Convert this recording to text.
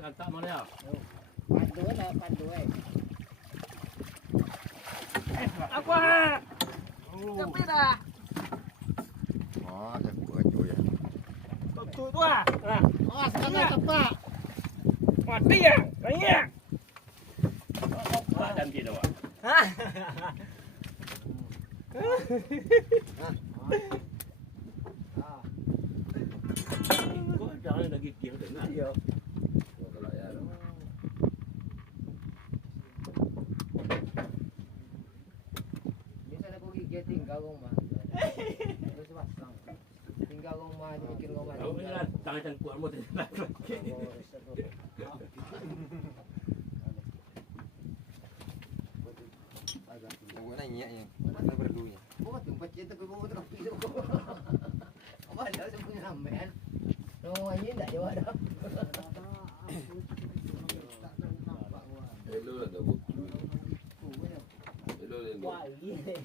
tak mau dia. Pandu lah, pandu Aku ah. Tapi dah. Oh, saya buat aja ya. Tu tu ah. Oh, sekarang tepat. Mati ya. Banyak. Pak dan dia dah. Hah? Kau jangan lagi kira dengar. Iya. Kalau ya. Biasa aku gigit tinggal rumah. Terus pasang. Tinggal rumah, bikin rumah. Kau ni lah tangan cangkut mu tu. Buat nanya ya. Mana perlunya? Buat tu baca tapi bawa tu kopi tu. Apa dah sepunya sampean? No, ini tak jawab dah. Hello lah dah buku. Hello ni. Wah, iya.